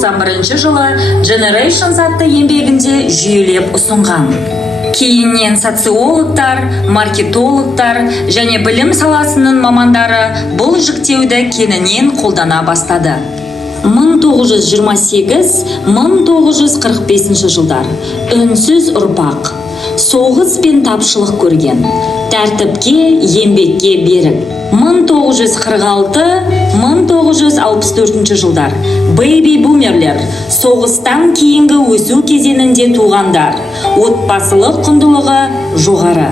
1991 жылы Generations атты еңбегінде жүйелеп ұсынған. Кейіннен социологтар, маркетологтар және білім саласының мамандары бұл жіктеуді кеңінен қолдана бастады. 1928-1945 жылдар үнсіз ұрпақ, соғыс пен тапшылық көрген, тәртіпке, еңбекке берік. 1946-1964 жылдар бэйби-бумерлер, соғыстан кейінгі өсу кезеңінде туғандар, отбасылық құндылығы жоғары.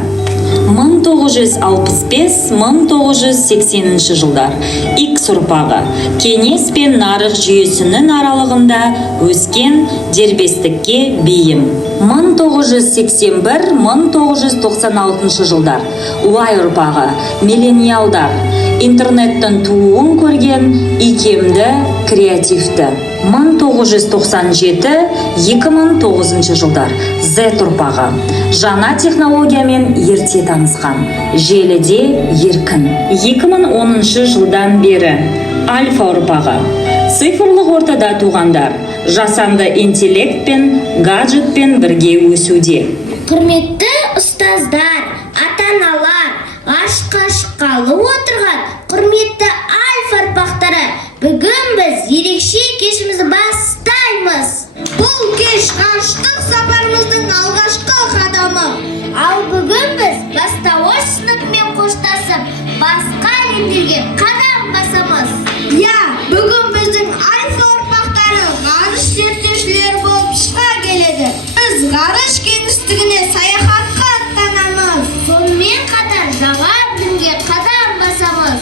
1965-1980 жылдар X ұрпағы, кеңес пен нарық жүйесінің аралығында өскен, дербестікке бейім. 1981-1996 жылдар Y ұрпағы, миллениалдар, интернеттің тууын көрген, икемді, креативті. 1997-2009 жылдар Z ұрпағы, жаңа технологиямен ерте танысқан, желіде еркін. 2010 жылдан бері Альфа ұрпағы, цифрлық ортада туғандар, жасанды интеллект пен гаджетпен бірге өсуде. Құрметті ұстаздар, ата-аналар, ғарышқа шыққалы отырған құрметті Альфа ұрпақтары, бүгін біз ерекше кешімізді бастаймыз. Бұл кеш ғарыштық сапарымыздың алғашқы қадамы. Ал бүгін біз бастауыш сыныппен қоштасып, басқа әлемдерге қадам басамыз. Бүгін біздің Альфа ұрпақтары ғарыш зерттеушілері болып шыға келеді. Біз ғарыш кеңістігіне саяхатқа аттанамыз. Сонымен қатар жаңа білімге қадам басамыз.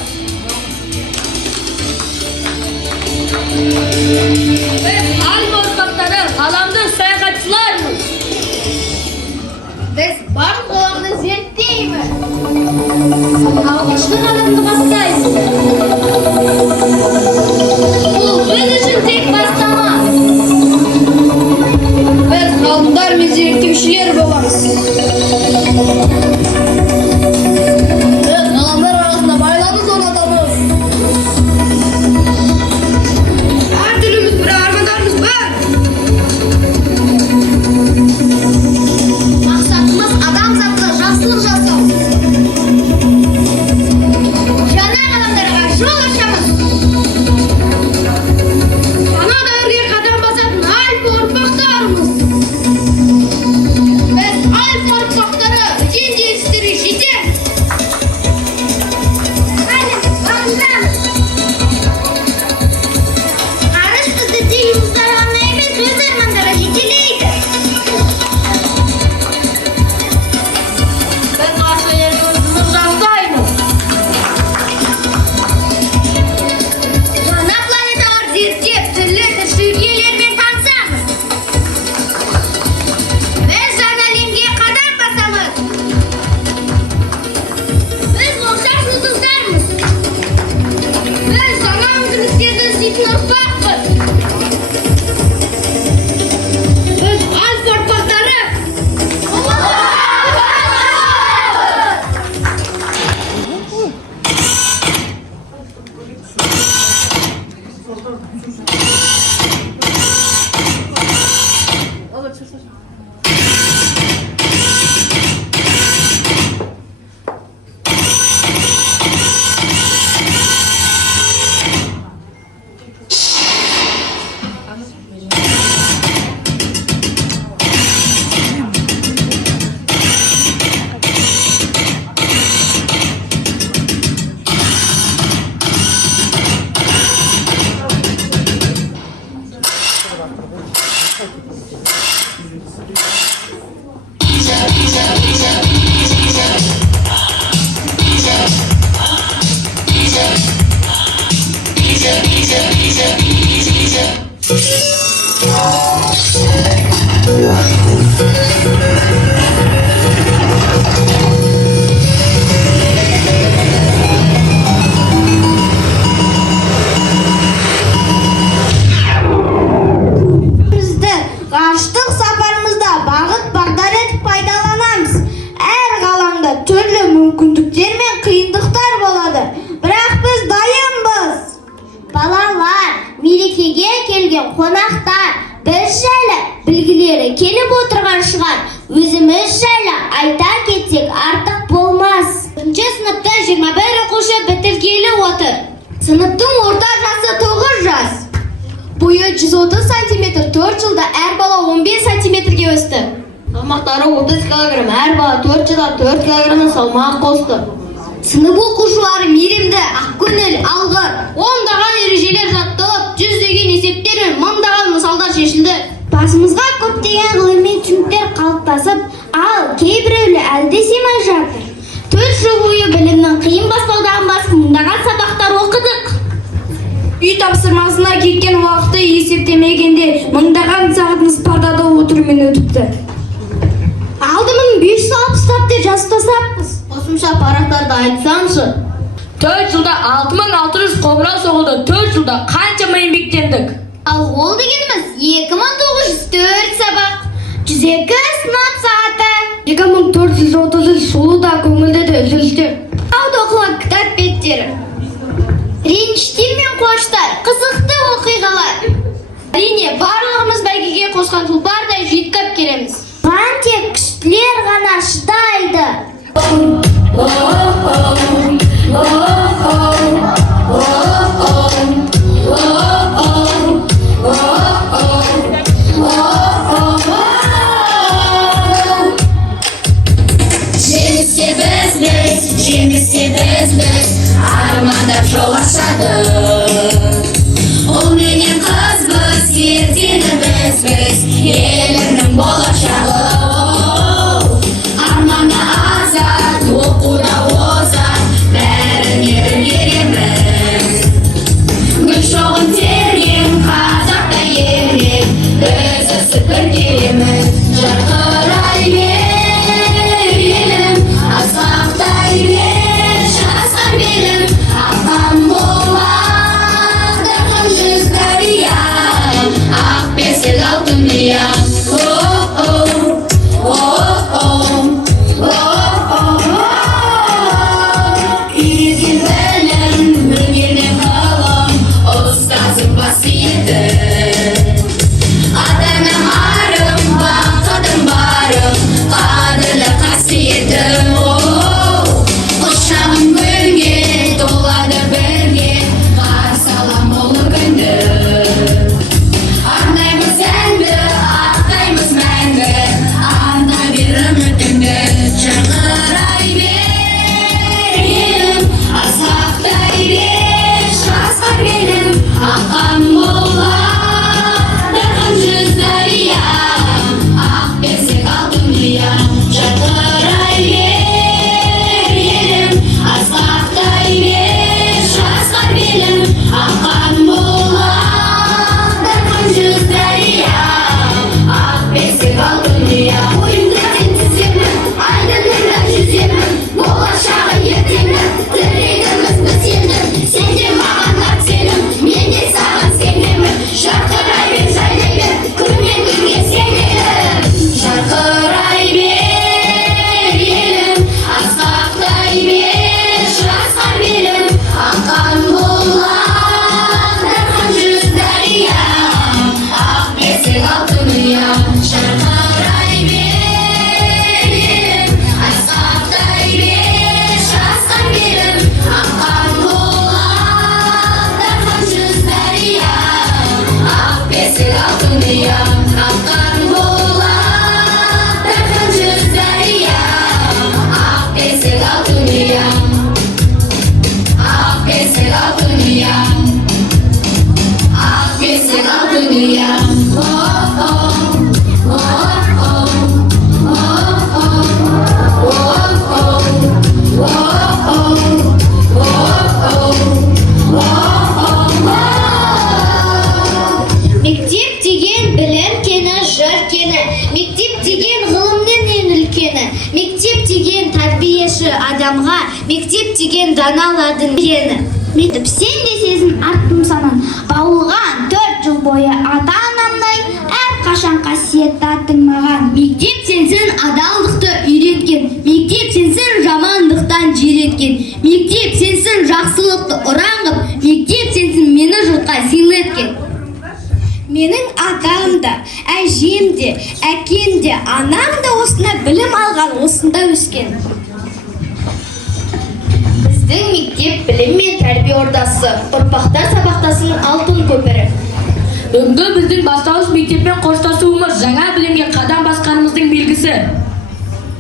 Biz Альфа ұрпақтары ғаламдық саяхатшылармыз. Біз барлық ғаламды зерттейміз. Алғашқы қадамды бастаймыз. Бұл біз үшін тек бастама. Біз ғалымдар мен зерттеушілер боламыз. Біз ғаламдар арасында байланыс орнатамыз. Әртүрліміз бір армандарымыз бар. Мақсатымыз адамзатқа жақсылық жасау. Жаңа ғаламдарға жол ашамыз. Жаңа дәуірге қадам басатын Альфа ұрпақтарымыз. Біз Альфа ұрпақтары үлкен жетістіктерге жетеміз. Ғарыш бізді тек жұмыстар ғана емес, өз армандарға жетелейді. Біз ғарышқа елімізді жасаймыз. Жаңа планеталар зерттеп, түрлі тіршілік иелерімен танысамыз. Біз жаңа әлемге қадам басамыз. Біз болашақ жұлдыздармыз. Біз жаңа мүмкіндіктерді іздейтін ұрпақпыз. Біз Альфа ұрпақтары. Бізді ғарыштық сапарымызда бағыт-бағдар етіп пайдаланамыз. Әр ғаламда түрлі мүмкіндіктер мен қиындықтар болады. Бірақ біз дайынбыз. Балалар, мерекеге елге келген қонақтар біз жайлы білгілері келіп отырған шығар. Өзіміз жайлы айта кетсек артық болмас. 1-ші сыныпта 21 оқушы бітіргелі отыр. Сыныптың орта жасы 9 жас. Бойы 130 сантиметр, 4 жылда әр бала 15 сантиметрге өсті. Салмақтары 30 килограмм, әр бала 4 жылда 4 килограмм салмақ қосты. Сынып оқушылары мейірімді, ақкөңіл, алғыр. Ондаған ережелер жатталып, жүздеген есептер мен мыңдаған мысалдар шешілді. Басымызға көптеген ғылыми түсініктер қалыптасып, ал кейбіреулі әлде семай жатыр. 4 жыл бойы білімнің қиын баспалдағын басып, мыңдаған сабақтар оқыдық. Үй тапсырмасына кеткен уақытты есептемегенде мыңдаған сағатымыз пардада отырумен өтіпті. Алдымын 560 деп жазып Қосымша парақтарды айтсаңшы. 4 жылда 6600 қоңырау соғылды, 4 жылда қаншама еңбектендік. Ал ол дегеніміз 2904 сабақ, 102 сынап сағаты, 2433 сұлу да көңілді де үзілістер. ауды оқылған кітап беттері, реніштер мен қуаныштар, қызықты оқиғалар. Әрине, барлығымыз бәйгеге қосқан тұлпардай жүйткіп келеміз. Бұған тек күштілер ғана шыдайды. Жеңісте біз армандап жол ашады. Ол менен қызбыз, ертеңі біз елімнің болашағы. Арманы азат, оқуда озат, бәріне үлгереміз. Гүл шоғын терген, қазақта ерен, біз өсіп біргеміз. Жарқырай бер елім, асқақтай бер жасар белім, аққан болады қан жүз дария, ақ бесік алтын мия. Үйреткен білім, меңгерген ғылым, ұстазым басы еді. Ата-анам арым, бақытым барым, қадірлі қасиетім. Құшағым гүлге толады бірге, қарсы алам ұлы күнді. Арнаймыз әнді, ақтаймыз мәңгі, арна бер үмітіңді. Жарқырай бер елім, асқақтай бер жасар белім, аққан болады қан жүз дария, ақ бесік алтын мия. Жарқырай бер елім, асқақтай бер жасар белім, аққан болады қан жүз дария, ақ бесік алтын мия. Ойымда сен түземін, айдыныңда жүземін, болашағы ертеңім, тілегіміз біз елдің. Сен де маған ақ сенім, мен де саған сенемін. Жарқырай бер, жайнай бер, күннен күнге сенемін. Жарқырай бер елім, асқақтай бер жасар белім, аққан болады қан жүз дария, ақ бесік алтын мия. Жарқырай бер елім, асқақтай бер жасар белім, аққан болады қан жүз дария, ақ бесік алтын мия. Аққан болады қан жүз дария, ақ бесік алтын мия. Ақ бесік алтын мия. Ақ бесік алтын мия. Мектеп деген білім кені, жыр кені. Мектеп деген ғылымның ең үлкені. Мектеп деген тәрбиеші адамға, мектеп деген даналардың кені. Мектеп сен де сезін арттым санан, бауылған 4 жыл бойы ата-анамдай, әрқашан қасиетті аттың маған. Мектеп сенсін адалдықты үйреткен, мектеп сенсін жамандықтан жиреткен, мектеп сенсін жақсылықты ұран қып, мектеп сенсін мені жұртқа сыйлы еткен. кезінде анам да осында білім алған, осында өскен. Біздің мектеп білім мен тәрбие ордасы, ұрпақтар сабақтасының алтын көпірі. Бүгінгі біздің бастауыш мектеппен қоштасуымыз жаңа білімге қадам басқанымыздың белгісі.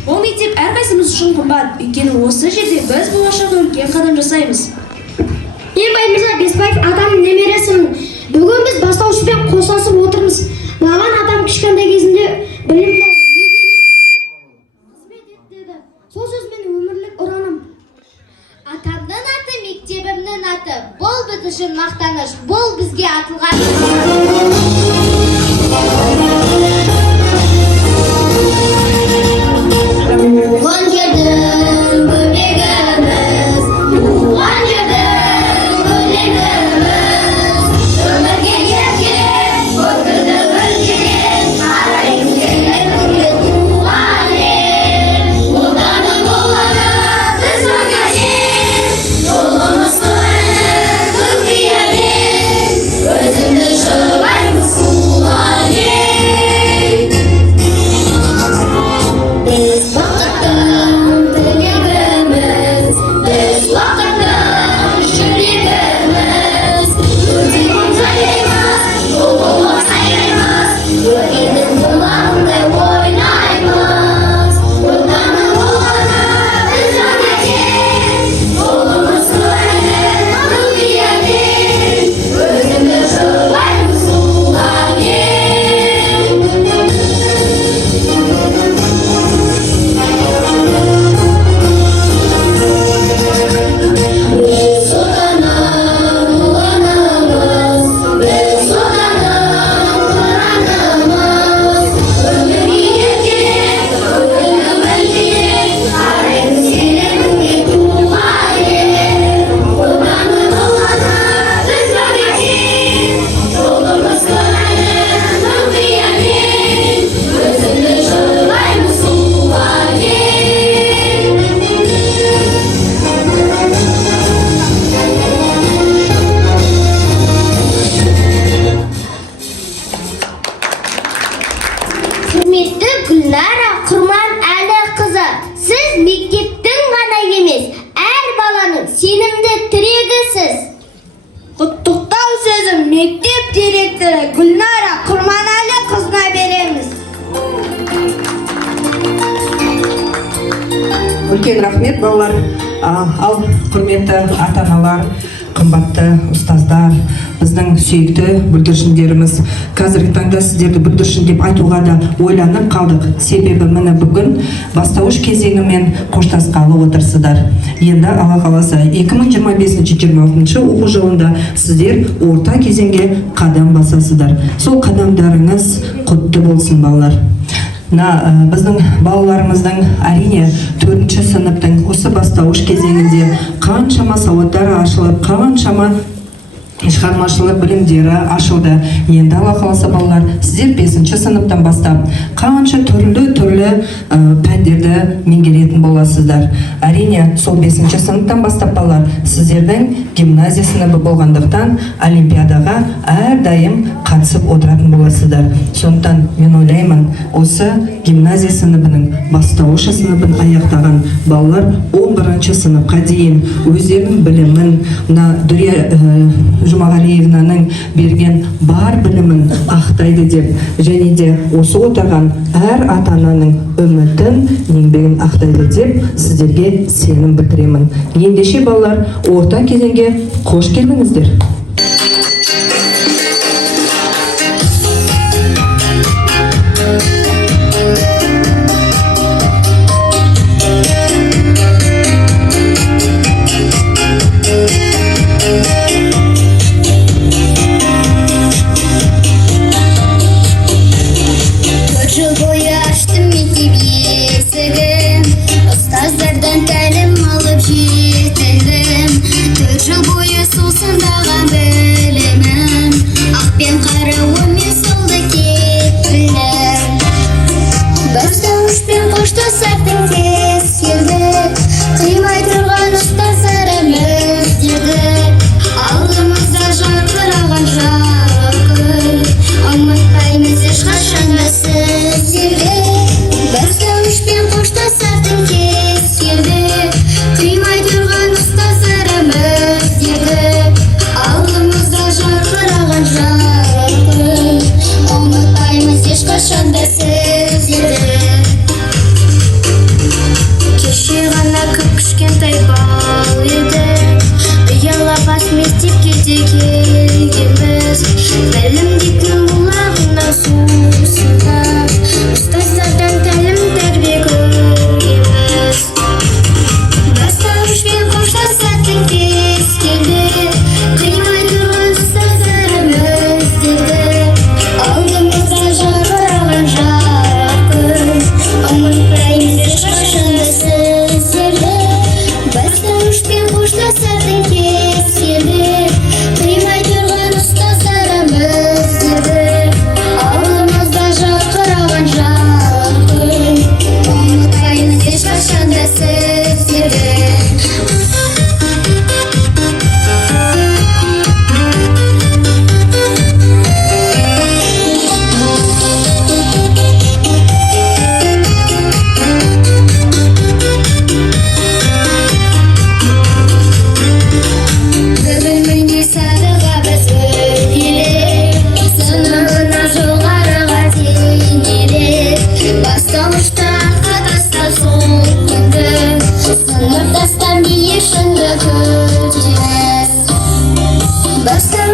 Бұл мектеп әрқайсымыз үшін қымбат, өйткені осы жерде біз болашаққа үлкен қадам жасаймыз. Мен Баймырза Бесбаев адамның немересімін. Бүгін біз бастаушымен қоштасып отырмыз. Маған адам кішкентай кезінде білімді қызмет ет. Сол сөз менің өмірлік ұраным. Атамның аты, мектебімнің аты. Бұл біз үшін мақтаныш, бұл бізге атылған. Туған жердің бөлегіміз, туған жердің бөлегіміз. Өмірге еркелеп, көркіңді өлкелеп, қараймыз келетінге туған ел. Отаның болғаны біз мәңгіге, жолымыз қуанып күлкіямен, өзімді жұбаймыз туған ел. Біз бақыттың тілегіміз, біз бақыттың жүрегіміз. Өтеген жайлаймыз, жолымыз сайраймыз, өркеннің бұлағындай ойнаймыз. Отаның болғаны біз мәңгіге, жолымыз қуанып күлкіямен, өзімді жұбаймыз туған ел. Biz otanın ulanımız, biz otanın Kur'an'ımız. Ömrü yerken, ömrü belki, karemiz gelenge tuğan yer. Otanın ulanı biz belki, yolumuz Kur'an'ın kıyamet. Özünü şurlayımız tuğan yer. Құрметті Гүлнара Құрманәлі қызы, сіз мектептің ғана емес, әр баланың сенімді тірегісіз. Құттықтау сөзін мектеп директоры Гүлнара Құрманәлі қызына береміз. Үлкен рахмет балалар. Ал құрметті ата-аналар, қымбатты ұстаздар, біздің сүйікті бүлдіршіндеріміз. Қазіргі таңда сіздерді бүлдіршін деп айтуға да ойланып қалдық. Себебі міне бүгін бастауыш кезеңімен қоштасқалы отырсыздар. Енді Алла қаласа 2025-26 оқу жылында сіздер орта кезеңге қадам басасыздар. Сол қадамдарыңыз құтты болсын балалар. Біздің балаларымыздың әрине 4-ші сыныптың осы бастауыш кезеңінде қаншама сауаттары ашылып, қаншама шығармашылық білімдері ашылды. Енді Алла қаласа балалар, сіздер 5-ші сыныптан бастап қанша түрлі пәндерді меңгеретін боласыздар. Әрине, сол 5-ші сыныптан бастап балалар, сіздердің гимназия сыныбы болғандықтан олимпиадаға әрдайым қатысып отыратын боласыздар. Сондықтан мен ойлаймын, осы гимназия сыныбының бастауыш сыныбын аяқтаған балалар 11-ші сыныпқа дейін өздерінің білімін, Дүрия Жұмағалиевнаның берген бар білімін ақтайды деп, және де осы отырған әр ата-ананың үмітін, еңбегін ақтайды деп сіздерге сенім білдіремін. Ендеше балалар, орта кезеңге қош келдіңіздер. Жыл бойы аштым мектеп есігін, ұстаздардан тәлім алып жетілдім. 4 жыл бойы сусындаған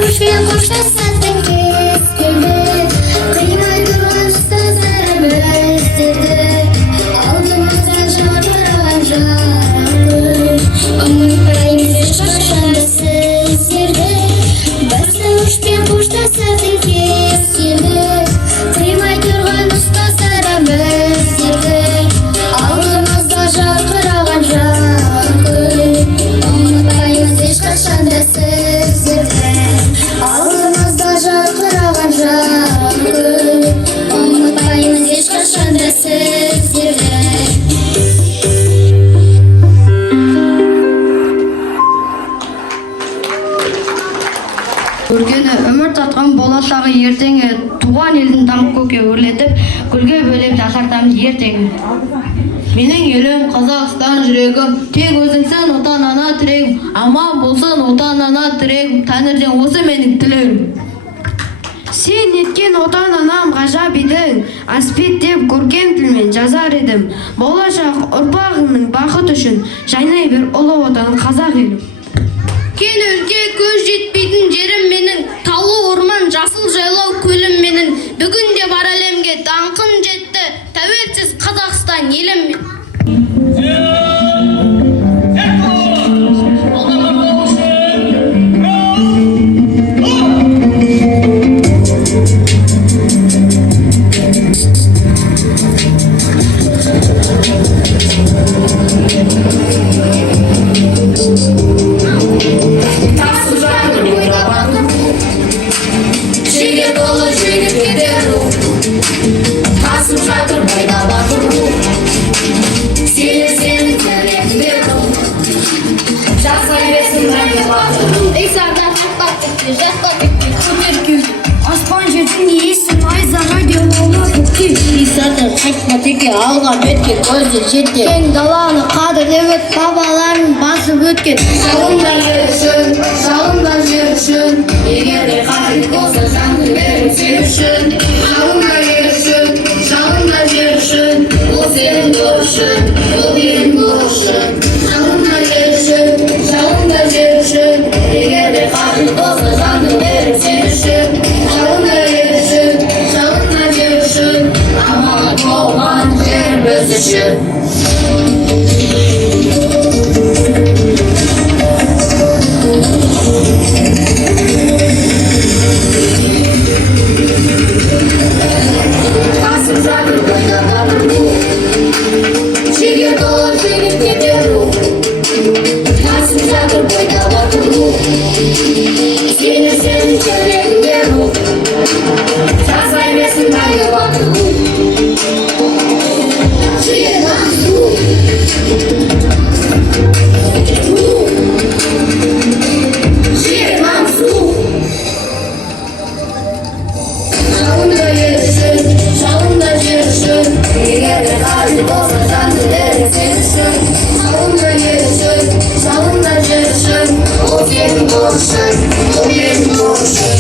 Бастауышпен қоштасатын кез келді, қимай тұрған ұстаздарымыз деді. Алдымыздан жарқыраған жарық, ұмытпаймыз ешқашан да сіздерді. Бастауышпен қоштасатын кез келді, қимай тұрған ұстаздарымыз деді. Алдымыздан жарқыраған жарық, ұмытпаймыз ешқашан да сіздерді. Алдымызда жарқыраған жарық, ұмытпаймыз ешқашан да сіздерді. Көргені өмір татқан болашағы ертеңі, туған елдің даңқ көкке өрлетіп, гүлге бөлеп жасартамыз ертеңі. Менің елім Қазақстан жүрегім, тек өзіңсің отан ана тірегім, аман болсын отан ана тірегім, Тәңірден осы менің тілегім. Сен еткен отан анам ғажап едің, аспеттеп көрген тілмен жазар едім. Болашақ ұрпағымның бақыт үшін жайнай бер ұлы отан қазақ елім. Кен өлке көз жетпейтін жерім менің, таулы орман жасыл жайлау көлім менің. Бүгінде бар әлемге даңқын жетті, тәуелсіз Қазақстан елім мен. Шеге толы жүйрікке рух, тасып жатыр байда батыр рух. Сенің тірегіңде рух, жасай берсін мәңгі батыр рух. Ей сардар хақпат бітті, жасқа бітті, көмер кеуде. Аспан жердің иесі найзаға делаулы көкке. Ей сардар қайтпа теке, алға бетке көзді жетте. Кең даланы қадірлеп өт, бабаларын басып өткен. Жолында ел үшін, жолында жер үшін, егер де қажет болса жанды беру сен үшін. Жолында ел үшін, жолында жер үшін, бұл сенің борышың, бұл менің борышым. Жолында ел үшін, жолында жер үшін, егер де қажет болса жанды беру сен үшін. Жолында ел үшін, жолында жер үшін, аманат болған жер біз үшін. Тасып жатыр бойда батыр рух, шеге толы жүйрікке рух. Тасып жатыр бойда батыр рух, сенің тірегіңде рух, жасай берсін мәңгі батыр рух. Шеге нағыз рух, шеге нағыз рух. Жолында ел үшін, жолында жер үшін, егер де қажет болса жанды беру сен үшін. Жолында ел үшін, жолында жер үшін, ол сенің борышың, ол менің борышым.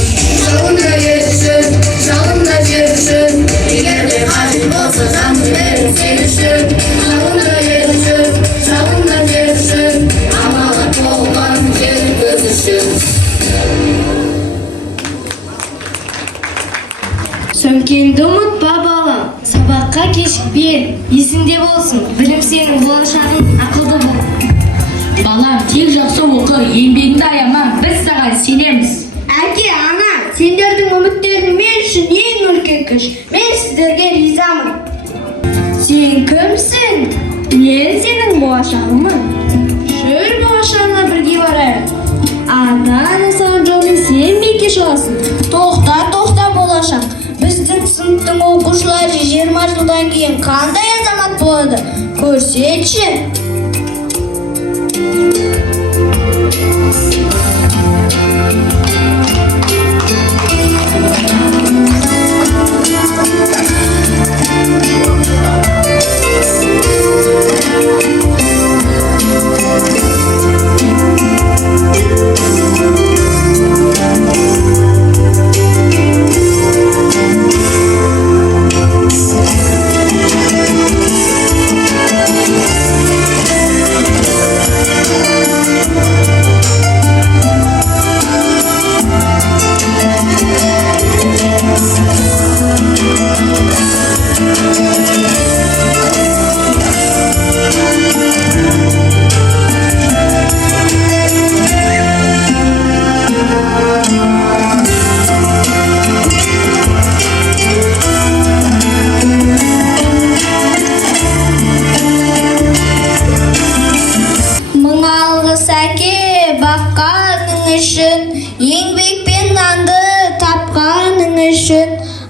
Жолында ел үшін, жолында жер үшін, егер де қажет болса жанды беру сен үшін. Жолында ел үшін, жолында жер үшін, аманат болған жер біз үшін. Сөмкеңді ұмытпа балам, сабаққа кешікпе, есіңде болсын, білім сенің болашағың, ақылды бол. Балам, тек жақсы оқы, еңбегіңді аяма, біз саған сенеміз. Әке, ана, сендердің үміттерің мен үшін ең үлкен күш. Мен сіздерге ризамын. Сен кімсің? Мен сенің болашағымын. Жүр болашағыңа бірге барайық. Ата-ана саған жолмен сен мекеш оласың. Тоқта болашақ. Біздің сыныптың оқушылары 20 жылдан кейін қандай азамат болады? Көрсетші.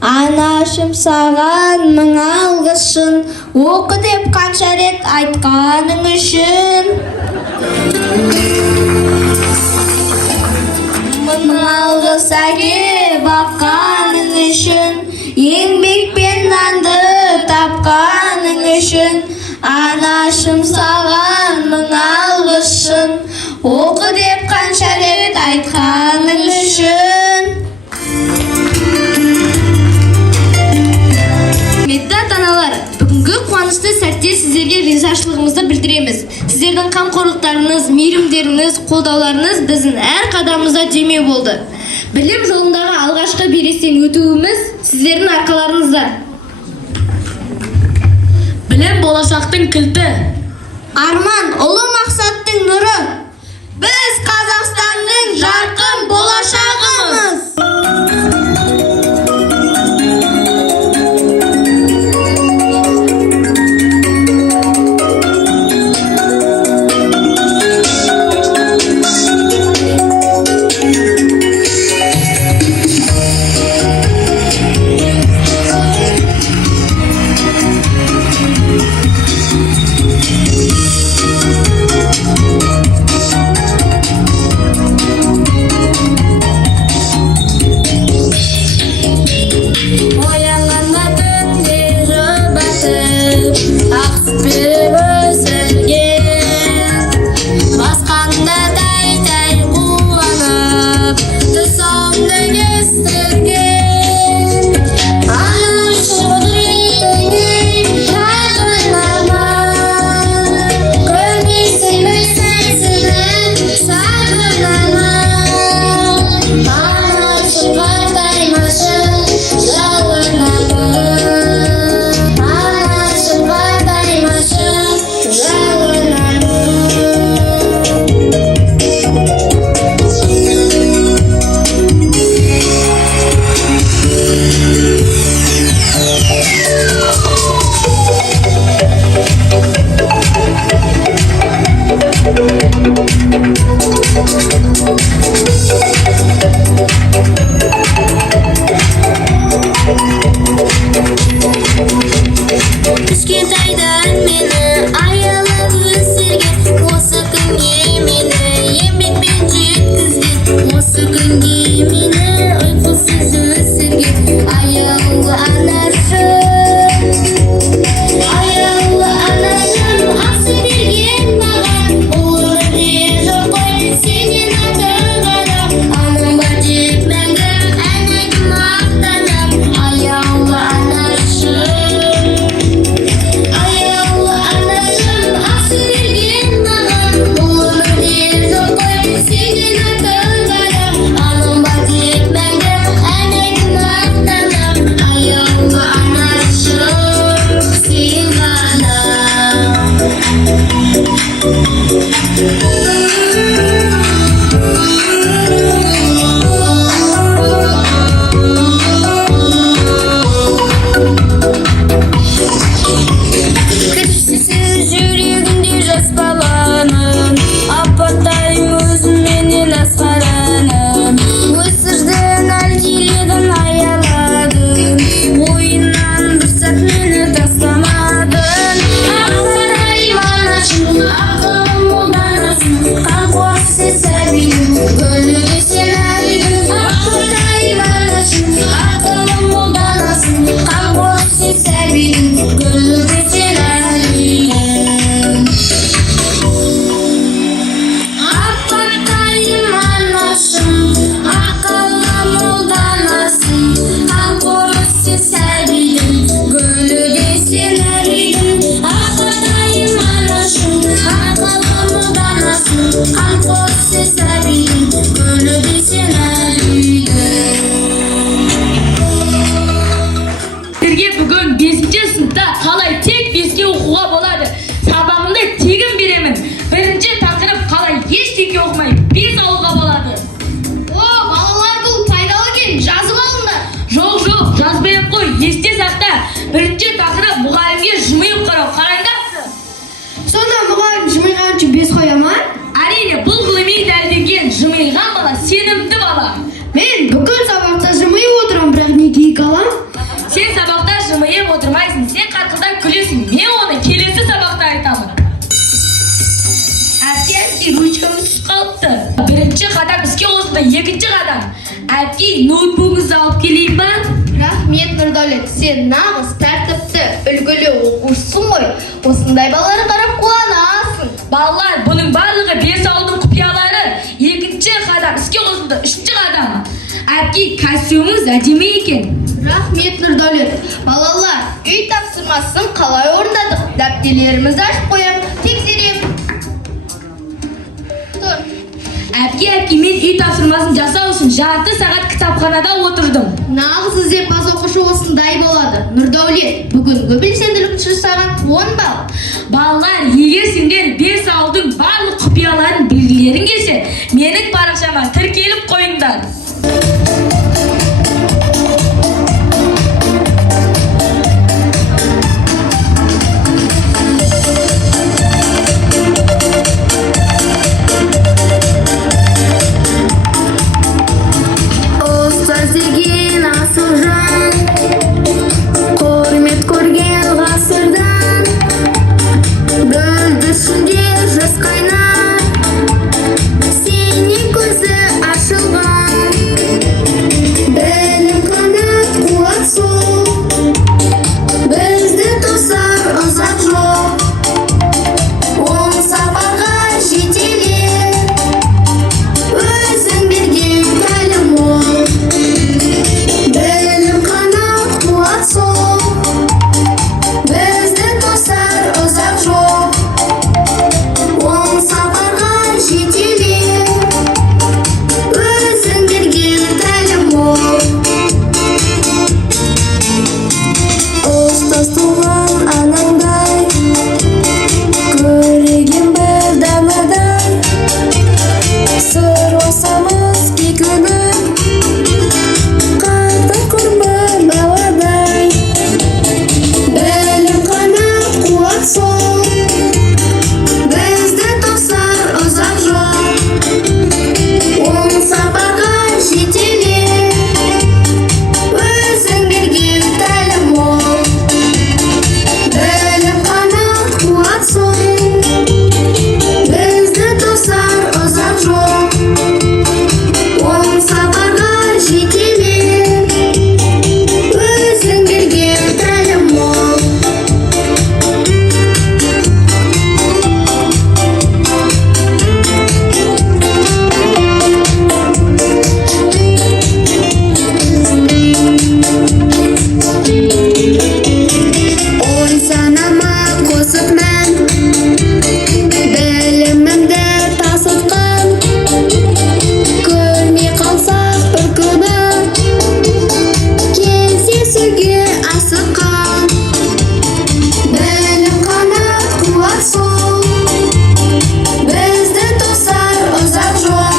Анашым саған мың алғысшын, оқы деп қанша рет айтқаның үшін. Мың алғыс әке баққаның үшін, еңбекпен нанды тапқаның үшін. Анашым саған мың алғысшын, оқы деп қанша рет айтқаның үшін. Құрметті ата-аналар, бүгінгі қуанышты сәтте сіздерге ризашылығымызды білдіреміз. Сіздердің қамқорлықтарыңыз, мейірімдеріңіз, қолдауларыңыз біздің әр қадамымызда демеу болды. Білім жолындағы алғашқы белестен өтуіміз сіздердің арқаларыңызда. Білім болашақтың кілті. Арман ұлы мақсаттың нұры. Біз Қазақстанның жарқын болашағымыз. ноутбугыңызды алып келейін ба? Рахмет, Нұрдәулет, сен нағыз тәртіпті, үлгілі оқушысың ғой. Осындай балаларға қарап қуанасың. Балалар, бұның барлығы 5 ауылдың құпиялары. Екінші қадам іске қосылды, үшінші қадам. Әпке, костюміңіз әдемі екен. Рахмет, Нұрдәулет. Балалар, үй тапсырмасын қалай орындадық? Дәптерлерімізді ашып қоям, тексерем. Әпке, мен үй тапсырмасын жасау үшін жарты сағат кітапханада отырдым. Нағыз ізденімпаз оқушы осындай болады. Нұрдәулет, бүгінгі белсенділік үшін саған 10 балл. Балалар, егер сендер 5 ауылдың барлық құпияларын білгілерің келсе, менің парақшама тіркеліп қойыңдар. Ұстаз деген асыл жан, құрмет көрген ғасырдан, бүлдіршінде жас қайнар, сенен көзі ашылған. Білім қанат қуат сол, бізді тосар ұзақ жол. Оң сапарға жетелер, өзің берген тәлім ол. Білім қанат қуат сол, бізді тосар ұзақ жол. Оң сапарға жетелер, өзің берген тәлім ол. Ұстаз туған анаңдай, көреген бір данадай, сырласамыз кекіліп, қатар көрме баладай. Білім қанат қуат сол, бізді тосар ұзақ жол. Оң сапарға жетелер, өзің берген тәлім ол. Білім қанат қуат сол, бізді тосар ұзақ жол. Оң сапарға жетелер, өзің берген тәлім ол. Ой санама қосып мән, білімімді тасытқан, көрмей қалсақ бір күні, кездесуге асыққан. Білім қанат қуат сол, бізді тосар ұзақ жол.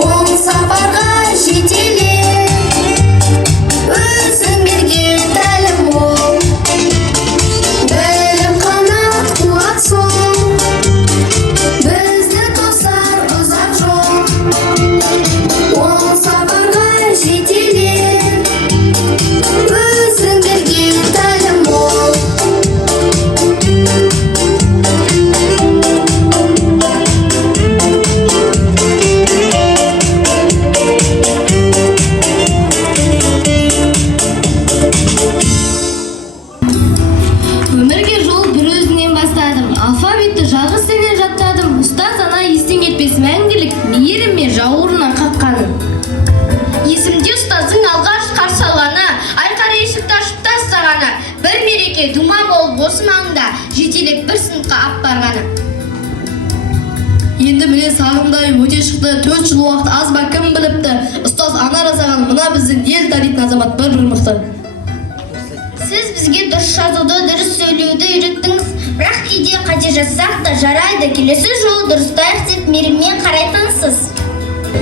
Оң сапарға жетелер, өзің берген тәлім ол. Білім қанат қуат сол, бізді тосар ұзақ жол. Оң сапарға жетелер, өзің берген тәлім ол. Өмірге жол бір өзінен бастадым. Алфавитті жалғыз сенен жаттадым. Ұстаз ана естен кетпес мәңгілік, мейірім мен жауырынан қаққаным. Есімде ұстаздың алғаш қарсы алғаны, айқара есікті ашып тастағаны, бір мереке думан болып осы маңында жетелеп бір сыныпқа ап барғаны. Енді міне сағымдай өте шықты, 4 жыл уақыт аз ба кім біліпті. Ұстаз ана жасаған мына біздің ел танитын азамат бір мықты. Сіз бізге дұрыс жазуды, дұрыс сөйлеуді үйреттіңіз, бірақ кейде қате жазсақ та жарайды, келесі жолы дұрыстайық деп мейіріммен қарайтынсыз.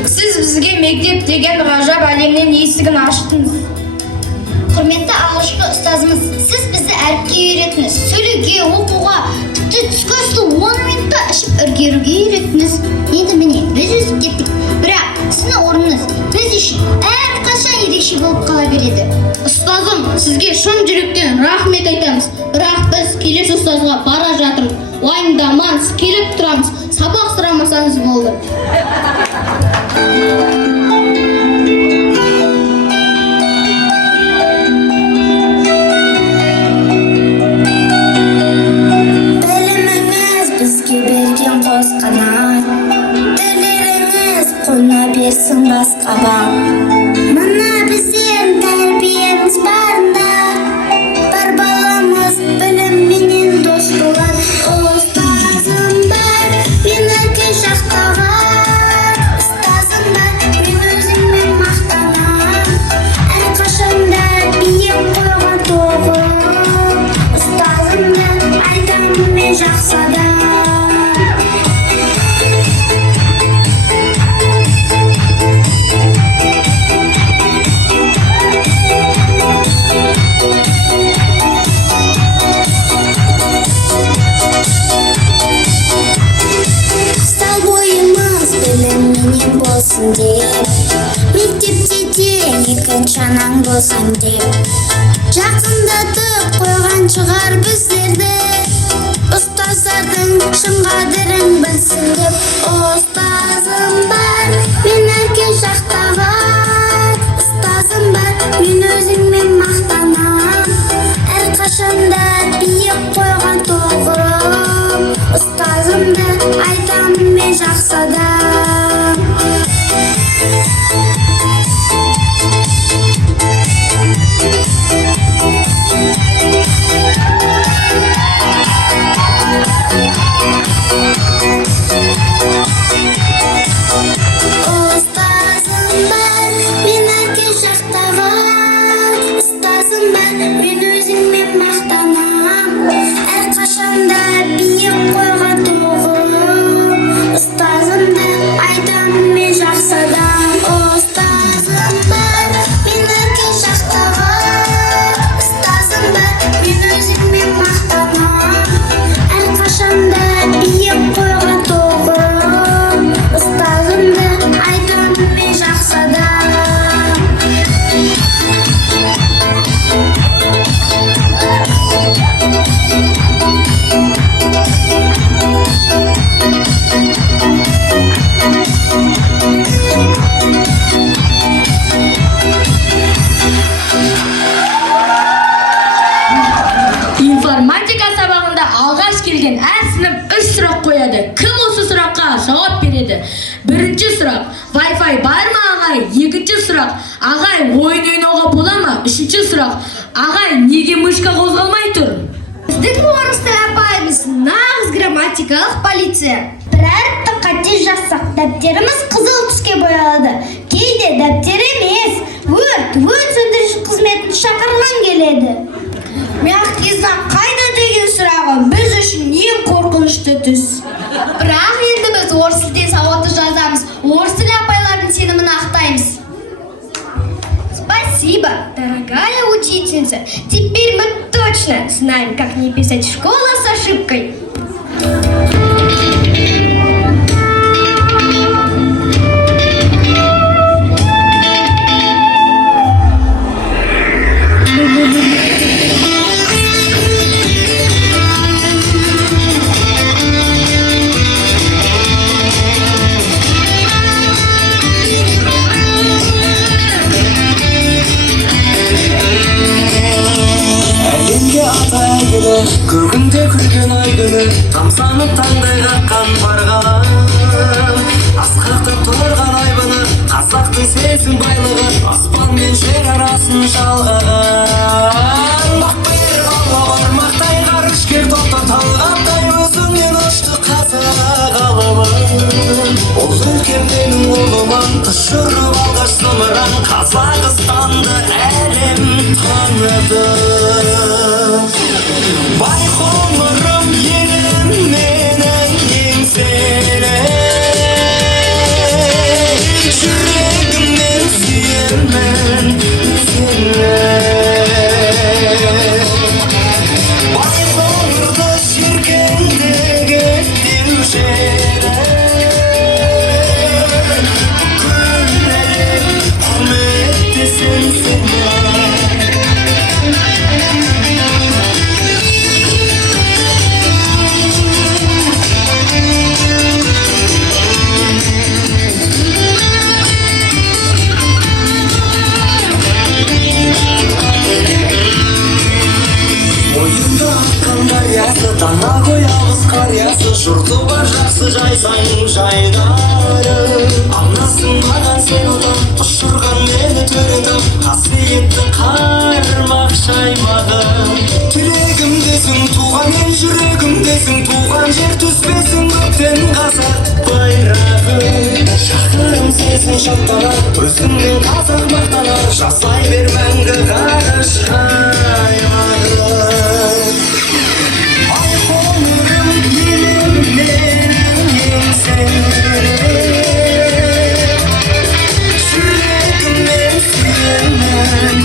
Сіз бізге мектеп деген ғажап әлемнен есігін аштыңыз. Құрметті алғашқы ұстазымыз, сіз бізді әріпке үйреттіңіз, сөйлеуге, оқуға, тіпті түскі асты 10 минутта ішіп үлгеруге үйреттіңіз. Енді міне біз өсіп кеттік, бірақ сіздің орныңыз біз үшін әрқашан ерекше болып қала береді. Ұстазым, сізге шын жүректен рахмет айтамыз, бірақ біз келесі ұстазға бара жатырмыз. Уайымдамаңыз, келіп тұрамыз, сабақ сұрамасаңыз болды. шанаң болсын деп. Жақындатып қойған шығар біздерді, ұстаздардың шын қадірін білсін деп. Ұстазым бар, мен әке жақтаған, ұстазым бар, мен өзіңмен мақтанам. Әрқашанда биік қойған тұғырым, ұстазымды айтамын мен жақсы адам. Ұстазым бар, мен әке жақтаған, ұстазым бар, мен өзіңмен мақтанам. Әрқашанда биік қойған тұғырым, ұстазымды айтамын мен жақсы адам. Ұстазым бар, мен әке жақтаған, ұстазым бар, мен өзіңмен мақтанам. Әрқашанда биік қойған тұғырым, ұстазымды айтамын мен жақсы адам. Информатика сабағында алғаш келген әр сынып 3 сұрақ қояды. Кім осы сұраққа жауап береді? Бірінші сұрақ: Wi-Fi бар ма ағай? Екінші сұрақ: ағай, ойын ойнауға бола ма? Үшінші сұрақ: ағай, неге мышка қозғалмай тұр? Біздің орыс тіл апайымыз нағыз грамматикалық полиция. Бір әріпті қате жазсақ, дәптеріміз қызыл түске боялады. Кейде дәптер емес, өрт сөндіруші қызметін шақырған келеді. Мягкизна қайда деген сұрағы біз үшін ең қорқынышты түс. Бірақ енді біз орыс тілде сауатты жазамыз, орыс тіл апайлардың сенімін ақтаймыз. Спасибо, дорогая учительница. Теперь мы точно знаем, как не писать школу с ошибкой. Әлемге ата әйгілі, көгінде күлген ай күні, тамсанып таңдай қаққан барғаным. Асқақтап тұрған айбыны, қазақтың сезім байлығы, аспан мен жер арасын жалғаған. Бақбайыр алла бармақтай ғарышкер тоқта талғаптай өзіңнен ұшты қазақ алыбын. Ол өлкем менің ұлымын, ұшырып алғаш зымыран, Қазақстанды әлем таныды. Байқоңырым елім менің еңселі, жүрегімнен сүйемін сені. Байқоңырды шеркендегі деуші бүкіл әлем құрметтесін сені. Ойында аққан дариясы, тана қоямыз қариясы, жұрты бар жақсы жайсаң жайдары. Анасың маған сен отан, ұшырған мені төретіп, қасиетті қармақ шаймағым. Тілегімдесің туған ел, жүрегімдесің туған жер, түспесін көктен қазақ байрағы. Шақырым сезін шаттанар, өзіңнен қазақ мақтанар, жасай бер мәңгі ғарышқа аяғы. Байқоңырым елім менің еңселі, жүрегімнен сүйемін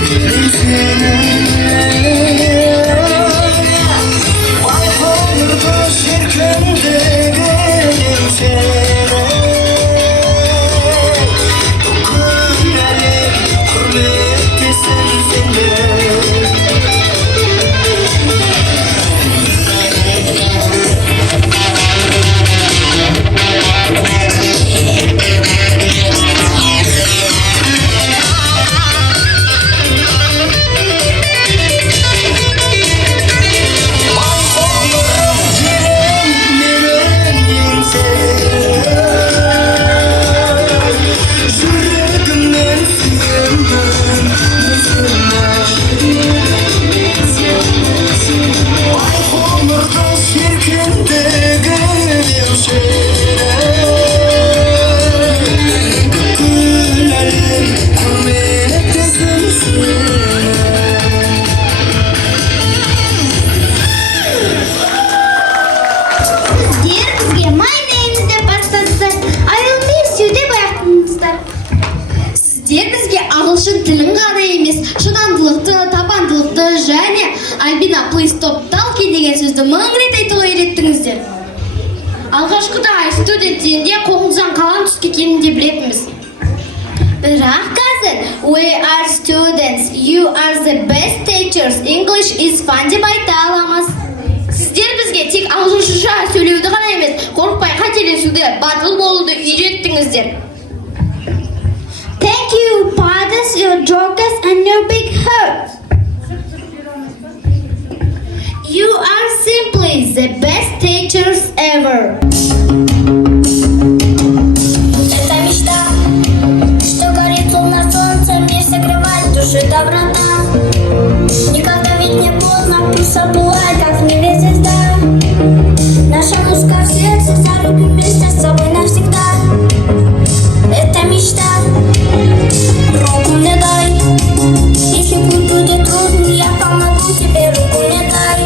мен сені. Байқоңырды шеркендегі еңселі, бүкіл әлем білімін ғана емес, шыдамдылықты, табандылықты және Альбина please stop talking деген сөзді 1000 рет айтуға үйреттіңіздер. Алғашқыда студент дегенде қолыңыздан қалам түсіп кеткенін де білетінбіз. Бірақ қазір we are students, you are the best teachers, English is fun деп айта аламыз. Сіздер бізге тек ағылшынша сөйлеуді ғана емес, қорықпай қателесуді, батыл болуды үйреттіңіздер. Thank you, fathers, your jokers and your big heart. You are simply the best teachers ever. Это мечта, что горит словно солнце, мир согревает души доброта. Никогда ведь не поздно, пусть пылает, как в небе звезда. Наша музыка в сердце, за руки вместе с собой навсегда. Это мечта, руку мне дай. Если путь будет трудный, я помогу тебе, руку мне дай.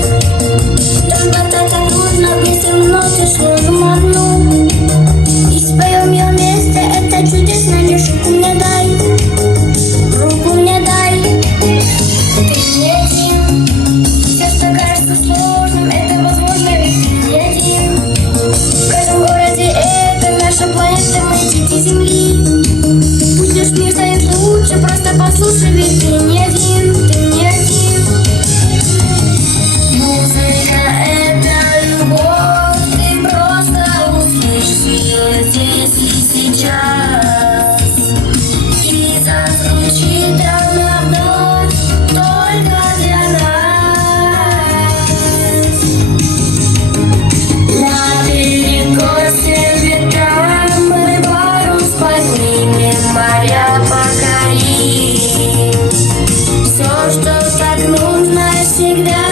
Дружба так нужно, вместе вновь служим одну. И споем ее вместе, это чудесно, лишь руку мне дай. Руку мне дай. Ты не один. Все, что кажется сложным, это возможно, ведь ты не один. В каждом городе это наша планета, мы дети Земли. Пусть наш мир станет лучше, просто послушай, ведь ты не один, ты не один. Музыка — это любовь, ты просто услышь ее здесь и сейчас. И зазвучит она вновь только для нас. На перекос всем ветрам мы парус поднимем, моря покорим. Все, что так нужно всегда,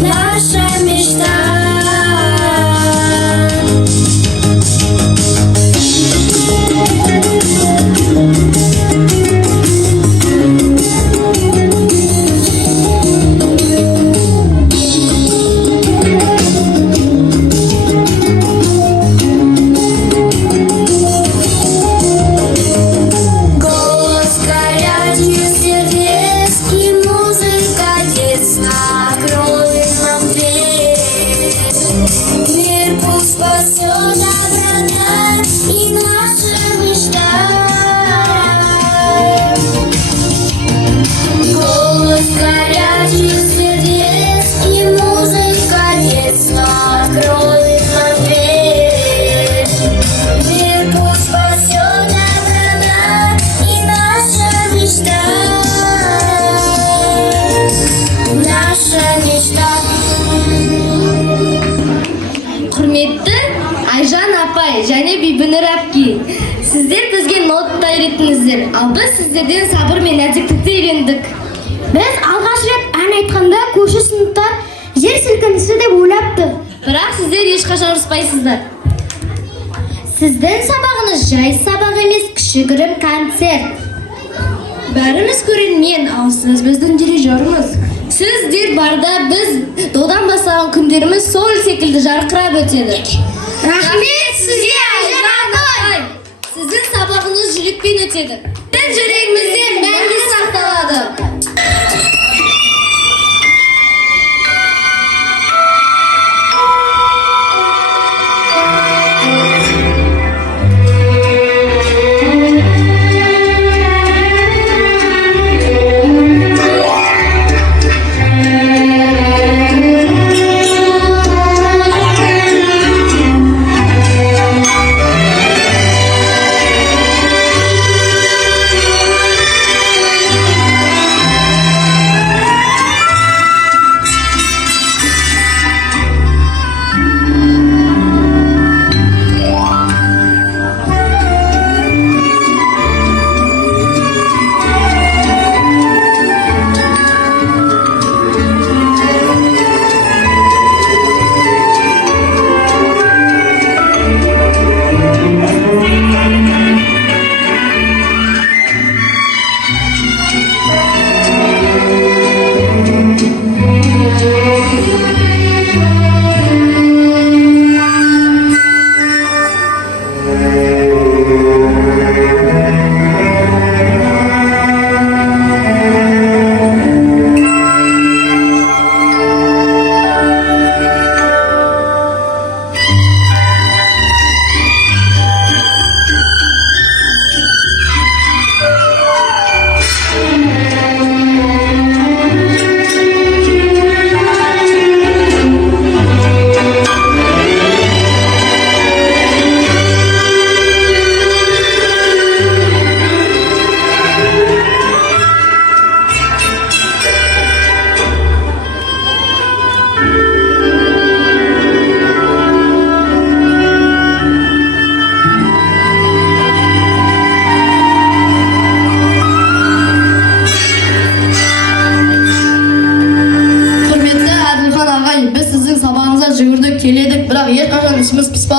наша мечта. Голос горячих сердец и музыка детства откроет нам дверь. Мир пусть спасет доброта и наша мечта. Голос горячих сердец и музыка детства откроет нам дверь. Мир пусть спасет доброта и наша мечта. Наша мечта. Құрметті Айжан апай және Бибінұр әпке, сіздер бізге нота үйреттіңіздер, ал біз сіздерден сабыр мен нәзіктікті үйрендік. Біз алғаш рет ән айтқанда көрші сыныптар жер сілкінісі деп ойлапты, бірақ сіздер ешқашан ұрыспайсыздар. Сіздің сабағыңыз жай сабақ емес, кішігірім концерт. Бәріміз көрермен, ал сіз біздің дирижеріміз. Сіздер барда біз додан бастаған күндеріміз сол секілді жарқырап өтеді. Рахмет сізге, Айжан апай! Сіздің сабағыңыз жүрекпен өтеді. Біздің жүрегімізде мәңгі сақталады.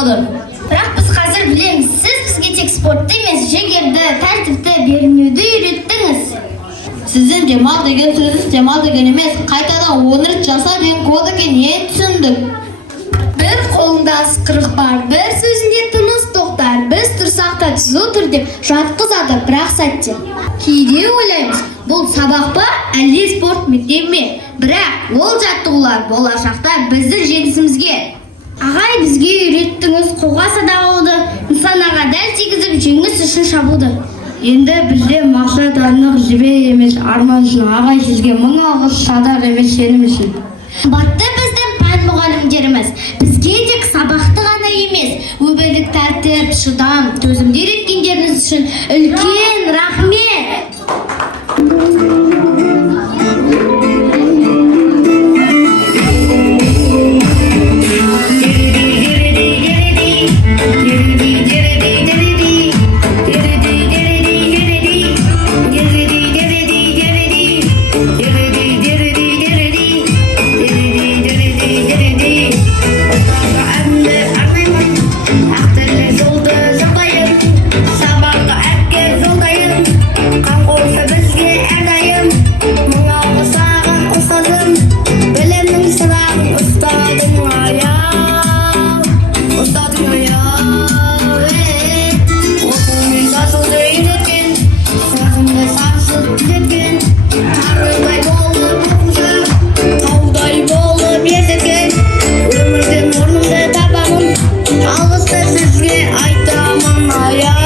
болады. Бірақ біз қазір білеміз, сіз бізге тек спортты емес, жігерді, тәртіпті, берінуді үйреттіңіз. Сіздің демал деген сөзіңіз демал деген емес, қайтадан 13 жаса деген код екенін түсіндік. Бір қолында ысқырық бар, бір сөзінде тыныс тоқтар, біз тұрсақ та түзу тұр деп жатқызады бірақ сәтте. Кейде ойлаймыз, бұл сабақ па, әлде спорт мектебі ме? Бірақ ол жаттығулар болашақта біздің жеңісімізге. Ағай, бізге үйреттіңіз қолға садағуды, нысанаға дәл тигізіп жеңіс үшін шабуды. Енді бізде мақсат анық жібек емес, арман үшін. Ағай, сізге мың алғыс, садақ емес, сенім үшін. Батты біздің пән мұғалімдеріміз. Бізге тек сабақты ғана емес, өмірлік тәртіп, шыдам, төзімді үйреткендеріңіз үшін үлкен рахмет. Aya,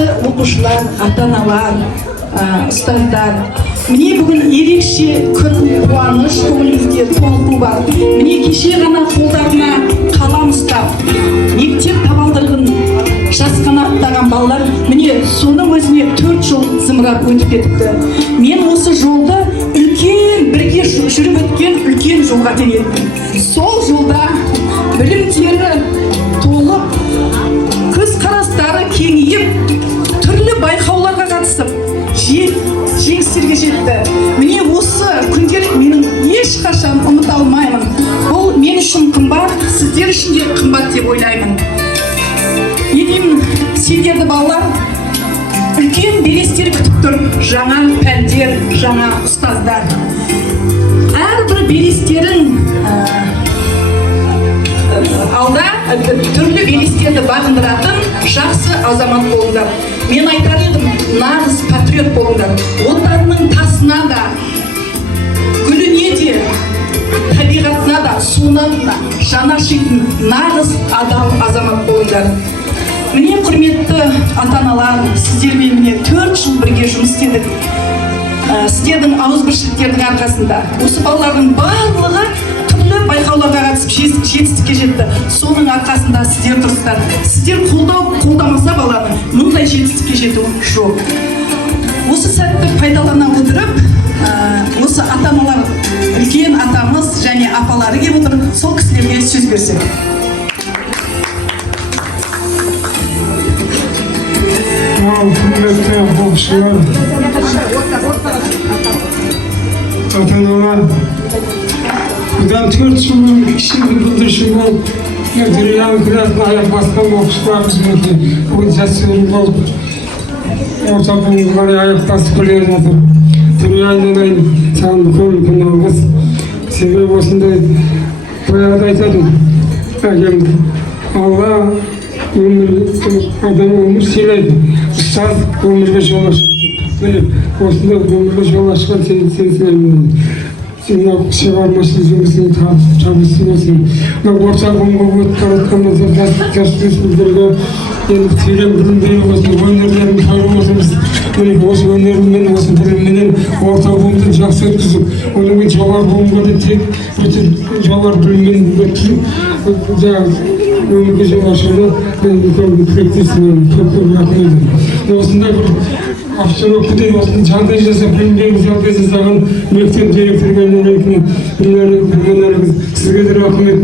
құрметті оқушылар, ата-аналар, ұстаздар, міне бүгін ерекше күн, қуаныш көңілімізде толқу бар. Міне кеше ғана қолдарына қалам ұстап, мектеп табалдырығын жасқанаттаған балалар, міне соның өзіне 4 жыл зымырап өтіп кетіпті. Мен осы жолды үлкен, бірге жүріп өткен үлкен жолға теңедім. Сол жолда білімдері толып, көзқарастары кеңейіп, түрлі байқауларға қатысып, жеңістерге жетті. Міне осы күндер менің ешқашан ұмыта алмаймын. Бұл мен үшін қымбат, сіздер үшін де қымбат деп ойлаймын. Елім, сендерді балалар, үлкен белестер күтіп тұр. Жаңа пәндер, жаңа ұстаздар. Әрбір белестерін алда түрлі белестерді бағындыратын жақсы азамат болыңдар. Мен айтар едім, нағыз патриот болыңдар. Отанның тасына да, гүліне де, табиғатына да, суына да жаны ашитын нағыз адал азамат болыңдар. Міне құрметті ата-аналар, сіздермен міне 4 жыл бірге жұмыс істедік. Сіздердің ауызбіршіліктердің арқасында осы балалардың барлығы түрлі байқауларға қатысып жетістікке жетті. Соның арқасында сіздер тұрсыздар. Сіздер қолдамаса баланы мұндай жетістікке жету жоқ. Осы сәтті пайдалана отырып, осы ата-аналар, үлкен атамыз және апалары келіп отыр, сол кісілерге сөз берсек. Құрметті оқушылар, ата-аналар, бұдан 4 жыл бұрын кішкентай бүлдіршін болып, дүнияның күнәсін аяқ басқан оқушыларымыз мінекей бүгін жасөспірім болып, орта буынға аяқ басып келе жатыр. Дүнияның саған үлкен күн алғыс. Себебі осындай баяғыда айтатын, әкем, Алла адам өмір сыйлайды, ұстаз өмірге жол ашады. Міне, осындай өмірге жол ашқан сен сыйлаймын. Сен шығармашылық жұмысың табысы болсын. Орта буынға өтіп бара жатқан жасөспірімдерге енді терең білім беріп осының өнерлерін табып отырмыз. Міне, осы өнерімен, осы білімменен орта буынды жақсы өткізіп, оның жоғары буынға да тек жоғары біліммен өткізіп, өмірге жол ашуды мен үлкен тілектесімін, көп рахмет. Осындай бір абсолютті осының жағдай жасап, білімдерін жағдай жасаған мектеп директорға сізге де рахмет.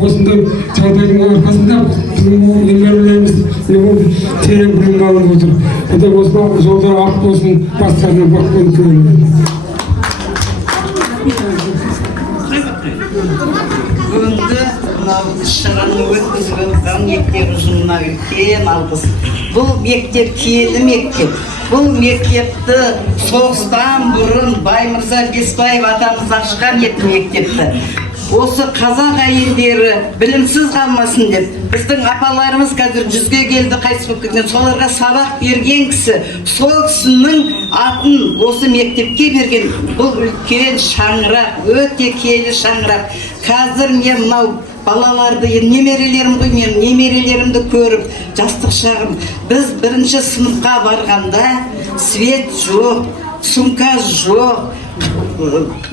Осындай жағдайдың арқасында біздің немерелеріміз терең білім алып отыр. Осы жолдар ақ болсын, бастарына бақ болып келемін. Бүгінгі іс-шараны өткізіп отырған мектеп ұжымына үлкен алғыс. Бұл мектеп киелі мектеп. Бұл мектепті соғыстан бұрын Баймырза Бесбаев атамыз ашқан еді мектепті. Осы қазақ әйелдері білімсіз қалмасын деп, біздің апаларымыз қазір 100-ге келді, қайтыс болып кеткен, соларға сабақ берген кісі, сол кісінің атын осы мектепке берген. Бұл үлкен шаңырақ, өте киелі шаңырақ. Қазір мен мынау балаларды, немерелерім ғой, мен немерелерімді көріп, жастық шағым, біз 1-ші сыныпқа барғанда свет жоқ, сумка жоқ,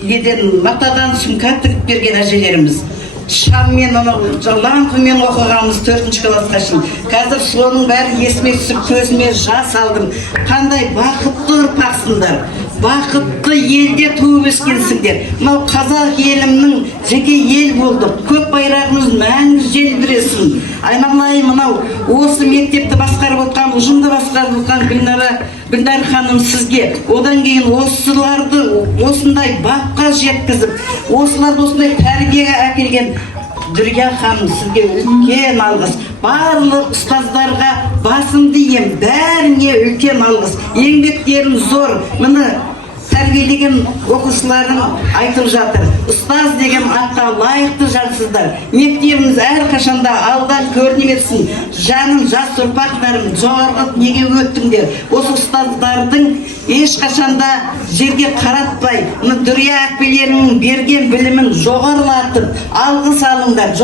еден матадан сумка тігіп берген әжелеріміз. Шаммен, лампымен оқығанымыз 4-ші классқа шейін. Қазір соның бәрі есіме түсіп, көзіме жас алдым. Қандай бақытты ұрпақсыңдар, бақытты елде туып өскенсіңдер. Мынау қазақ елімнің жеке ел болдық. Көк байрағымыз мәңгі желбіресін. Айналайын, мынау осы мектепті басқарып отқан, ұжымды басқарып отқан Гүлнар ханым сізге, одан кейін осыларды осындай баққа жеткізіп, осыларды осындай тәрбиеге әкелген Дүрия ханым сізге үлкен алғыс. Барлық ұстаздарға басымды ием, бәріне үлкен алғыс. Еңбектерің зор. Міне тәрбиелеген оқушыларым айтып жатыр. Ұстаз деген атқа лайықты жансыздар. Мектебіміз әрқашанда алдан көрінемесін. Жаным, жас ұрпақтарым, жоғарғы неге өттіңдер? Осы ұстаздардың ешқашанда жерге қаратпай, дүрия әкпелерінің берген білімін жоғарылатып, алғыс алыңдар,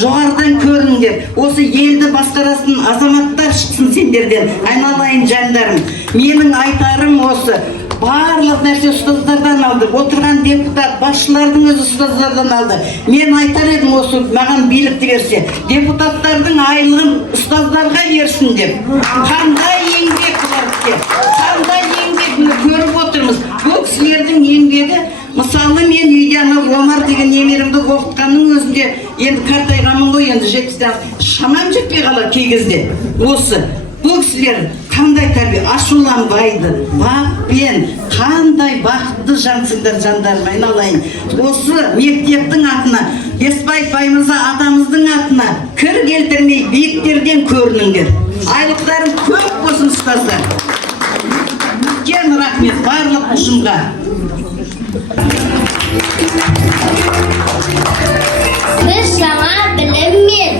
жоғарыдан көріңдер. Осы елді басқарасын азаматтар шықсын сендерден, айналайын жандарым. Менің айтарым осы, барлық нәрсе ұстаздардан алды. Отырған депутат, басшылардың өзі ұстаздардан алды. Мен айтар едім осы, маған билікті берсе, депутаттардың айлығын ұстаздарға берсін деп. Қандай еңбек бар деп, қандай еңбек көріп отырмыз. Бұл кісілердің еңбегі, мысалы мен үйде Омар деген немеремді оқытқанның өзінде, енді қартайғанмын ғой, енді жеткізден шамам жетпей қалар кей кезде. Осы бұл кісілер қандай тәрбие, ашуланбайды, бақпен, қандай бақытты жансыңдар жандарым, айналайын. Осы мектептің атына, Бесбаев Баймырза атамыздың атына кір келтірмей биіктерден көрініңдер. Айлықтарың көп болсын ұстаздар. Кен рахмет барлық ұжымға. Біз жаңа біліммен,